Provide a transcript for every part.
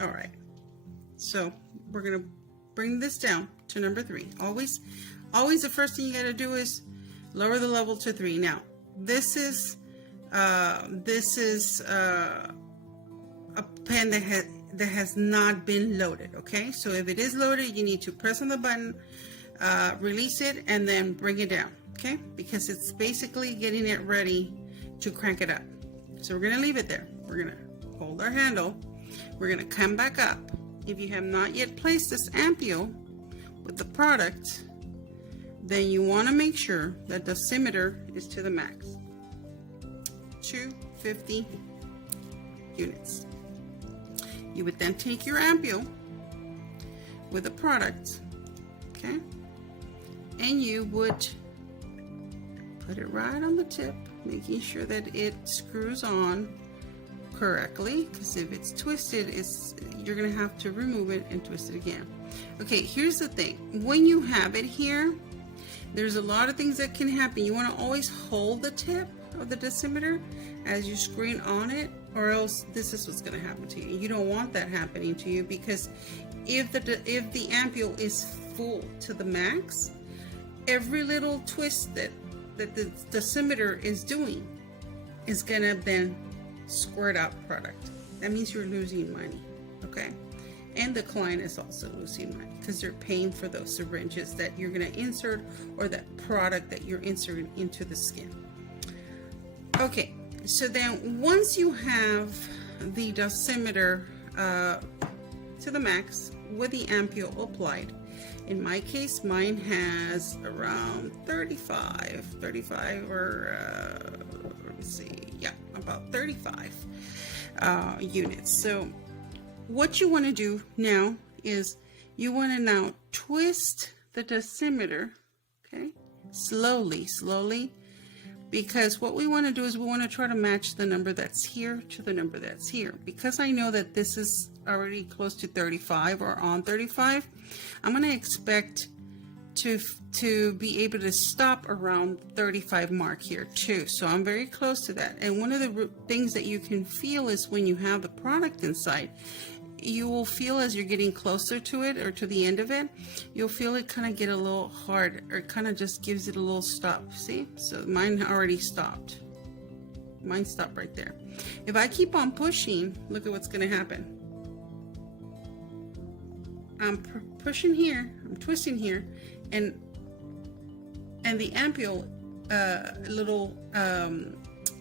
All right, so we're gonna bring this down to number 3. Always the first thing you got to do is lower the level to 3. Now this is a pen that has not been loaded. Okay, so if it is loaded, you need to press on the button, release it, and then bring it down. Okay, because it's basically getting it ready to crank it up. So we're gonna leave it there. We're gonna hold our handle. We're gonna come back up. If you have not yet placed this ampoule with the product, then you want to make sure that the dosimeter is to the max, 250 units. You would then take your ampoule with the product, okay, and you would put it right on the tip, making sure that it screws on correctly, because if it's twisted, you're gonna have to remove it and twist it again. Okay, here's the thing. When you have it here, there's a lot of things that can happen. You want to always hold the tip of the dosimeter as you screen on it, or else this is what's going to happen to you. You don't want that happening to you, because if the ampoule is full to the max, every little twist that the dosimeter is doing is going to then squirt out product. That means you're losing money, okay? And the client is also losing money, because they're paying for those syringes that you're going to insert, or that product that you're inserting into the skin. Okay, so then once you have the dosimeter to the max with the ampoule applied, in my case, mine has around 35 or let me see, yeah, about 35 units. So what you want to do now is you want to now twist the dosimeter, okay, slowly, because what we want to do is we want to try to match the number that's here to the number that's here. Because I know that this is already close to 35 or on 35, I'm going to expect to be able to stop around 35 mark here too. So I'm very close to that. And one of the things that you can feel is when you have the product inside, you will feel as you're getting closer to it or to the end of it, you'll feel it kind of get a little hard, or it kind of just gives it a little stop. See? So mine already stopped. Mine stopped right there. If I keep on pushing, look at what's going to happen. I'm pushing here, I'm twisting here, and the ampoule little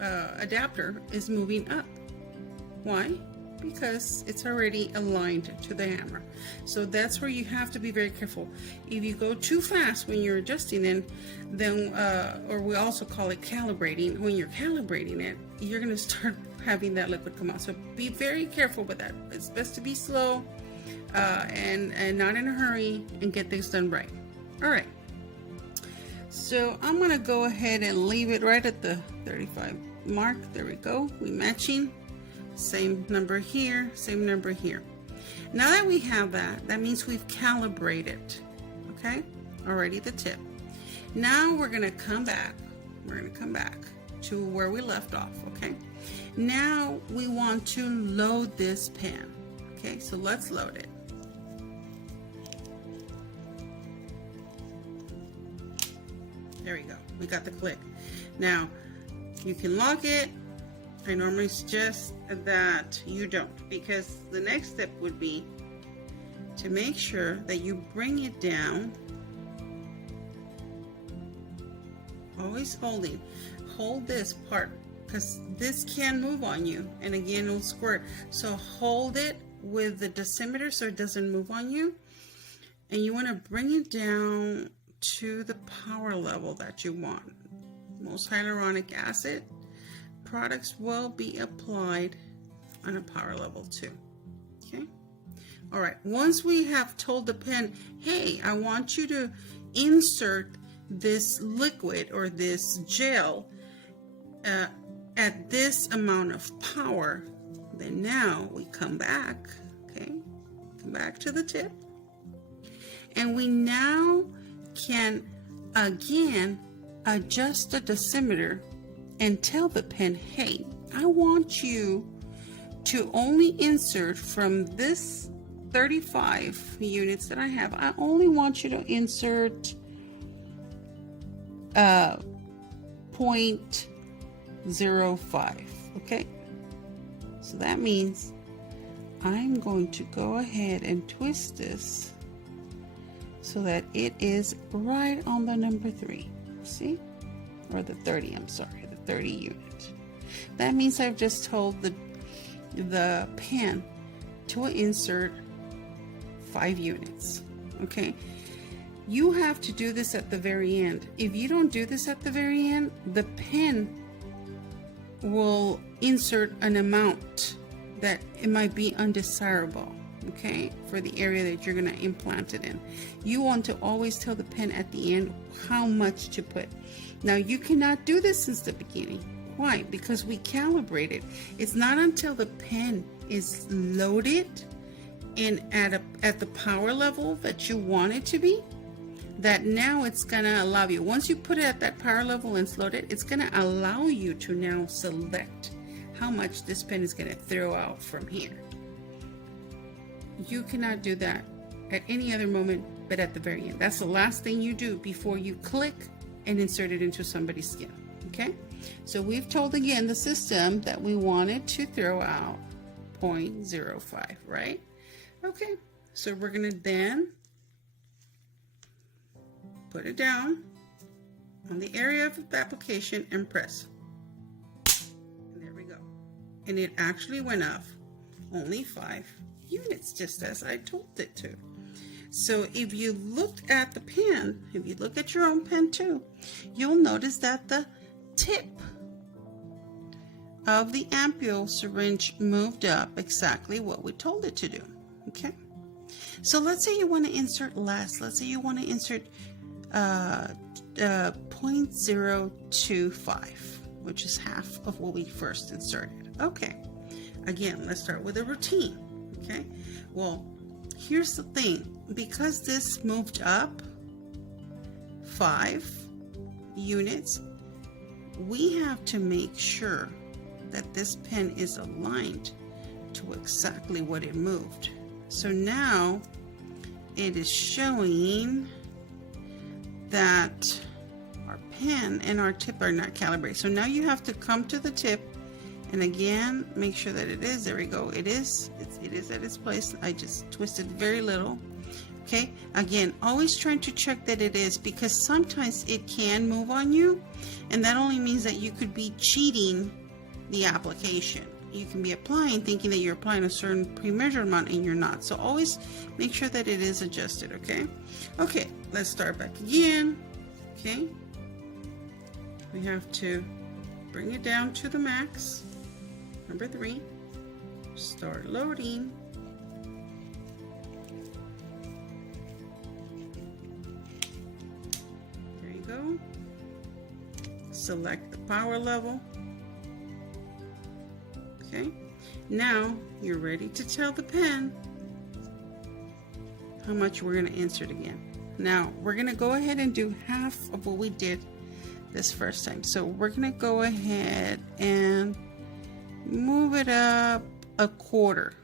adapter is moving up. Why? Because it's already aligned to the hammer. So that's where you have to be very careful. If you go too fast when you're adjusting, then or we also call it calibrating, when you're calibrating it, you're going to start having that liquid come out. So be very careful with that. It's best to be slow and not in a hurry, and get things done right. All right, so I'm going to go ahead and leave it right at the 35 mark. There we go. We matching. Same number here, same number here. Now that we have that, that means we've calibrated, okay, already the tip. Now we're going to come back. We're going to come back to where we left off, okay? Now we want to load this pen, okay? So let's load it. There we go. We got the click. Now you can lock it. I normally suggest that you don't, because the next step would be to make sure that you bring it down, always hold this part, because this can move on you, and again it'll squirt. So hold it with the dosimeter so it doesn't move on you, and you want to bring it down to the power level that you want. Most hyaluronic acid products will be applied on a power level 2. Okay, all right, once we have told the pen, hey, I want you to insert this liquid or this gel at this amount of power, then now we come back, okay, come back to the tip, and we now can again adjust the dosimeter and tell the pen, hey, I want you to only insert from this 35 units that I have, I only want you to insert 0.05. Okay, so that means I'm going to go ahead and twist this so that it is right on the number 3. See? Or the 30, I'm sorry, the 30 unit. That means I've just told the pen to insert 5 units. Okay? You have to do this at the very end. If you don't do this at the very end, the pen will insert an amount that it might be undesirable, okay, for the area that you're going to implant it in. You want to always tell the pen at the end how much to put. Now, you cannot do this since the beginning. Why? Because we calibrate it. It's not until the pen is loaded and at the power level that you want it to be, that now it's going to allow you, once you put it at that power level and it's loaded, it's going to allow you to now select how much this pen is going to throw out from here. You cannot do that at any other moment but at the very end. That's the last thing you do before you click and insert it into somebody's skin. Okay, so we've told again the system that we wanted to throw out 0.05, right? Okay, so we're going to then put it down on the area of application and press. And there we go. And it actually went up only 5 units, just as I told it to. So if you looked at the pen, if you look at your own pen too, you'll notice that the tip of the ampoule syringe moved up exactly what we told it to do. Okay, so let's say you want to insert less. Let's say you want to insert 0.025, which is half of what we first inserted. Okay, again, let's start with a routine. Okay, well, here's the thing, because this moved up 5 units, we have to make sure that this pen is aligned to exactly what it moved. So now it is showing that our pen and our tip are not calibrated. So now you have to come to the tip and again make sure that it is. There we go. It is at its place. I just twisted very little. Okay, again, always trying to check that it is, because sometimes it can move on you, and that only means that you could be cheating the application. You can be applying thinking that you're applying a certain pre-measured amount and you're not. So always make sure that it is adjusted. Okay, okay, let's start back again. Okay, we have to bring it down to the max, number 3, start loading. There you go. Select the power level. Okay, now you're ready to tell the pen how much we're going to insert again. Now we're going to go ahead and do half of what we did this first time. So we're going to go ahead and move it up a quarter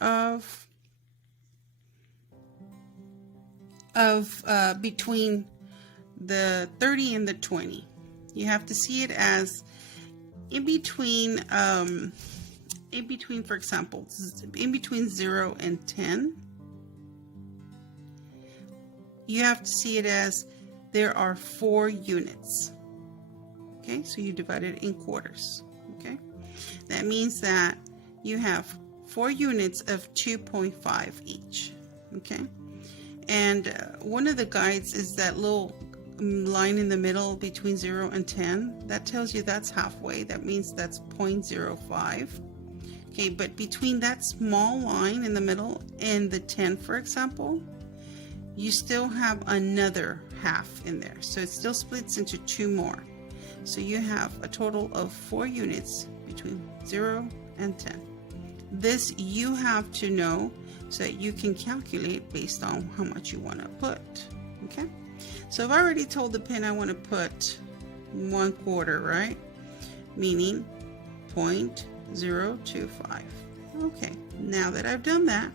of between the 30 and the 20. You have to see it as in between, for example, in between 0 and 10. You have to see it as there are 4 units. Okay, so you divide it in quarters. Okay, that means that you have 4 units of 2.5 each. Okay, and one of the guides is that little line in the middle between 0 and 10. That tells you that's halfway. That means that's 0.05. Okay, but between that small line in the middle and the 10, for example, you still have another half in there, so it still splits into 2 more. So you have a total of 4 units between 0 and 10. This you have to know so that you can calculate based on how much you want to put. Okay, so I've already told the pen I want to put 1/4, right? Meaning 0.025. Okay, now that I've done that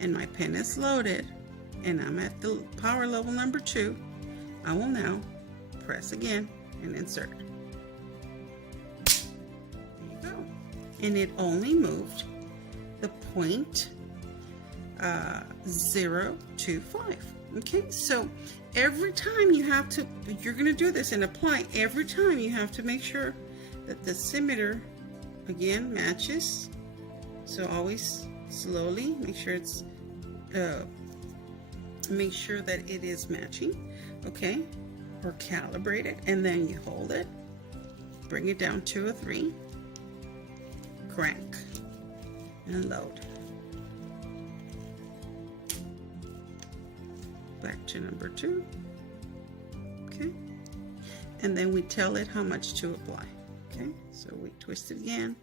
and my pen is loaded and I'm at the power level number 2, I will now press again and insert. There you go. And it only moved the 0.025. Okay, so every time you're going to do this and apply, every time you have to make sure that the scimitar again matches. So always slowly make sure that it is matching, okay, or calibrate it, and then you hold it, bring it down to a 3, crank, and load. Back to number 2, okay, and then we tell it how much to apply. Okay, so we twist it again,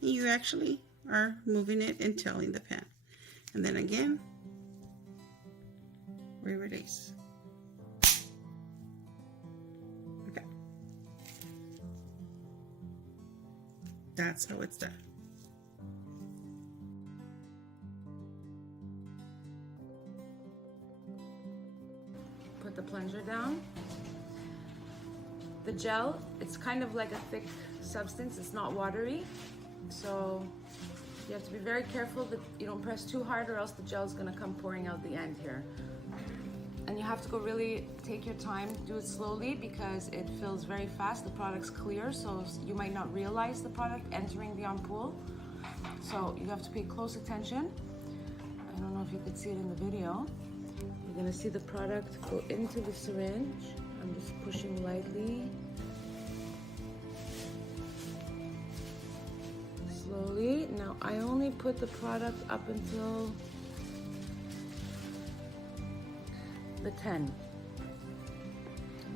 and you actually are moving it and telling the pen, and then again we release. Okay, that's how it's done. Put the plunger down. The gel, it's kind of like a thick substance, it's not watery, so you have to be very careful that you don't press too hard, or else the gel is going to come pouring out the end here. And you have to go really take your time, do it slowly, because it fills very fast. The product's clear, so you might not realize the product entering the ampoule, so you have to pay close attention. I don't know if you could see it in the video. You're going to see the product go into the syringe. I'm just pushing lightly, slowly. Now I only put the product up until the 10.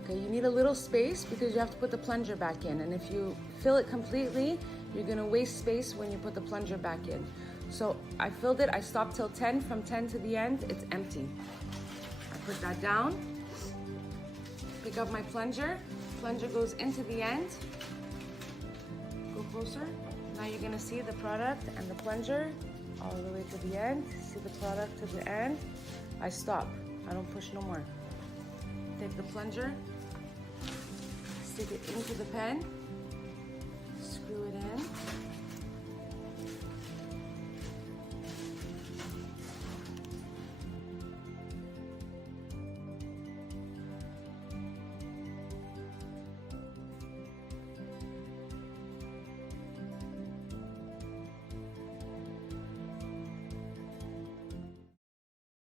Okay, you need a little space because you have to put the plunger back in, and if you fill it completely, you're gonna waste space when you put the plunger back in. So I filled it, I stopped till 10, from 10 to the end, it's empty. I put that down. Pick up my plunger goes into the end. Go closer. Now you're gonna see the product and the plunger all the way to the end. See the product to the end. I stop, I don't push no more. Take the plunger, stick it into the pen, screw it in.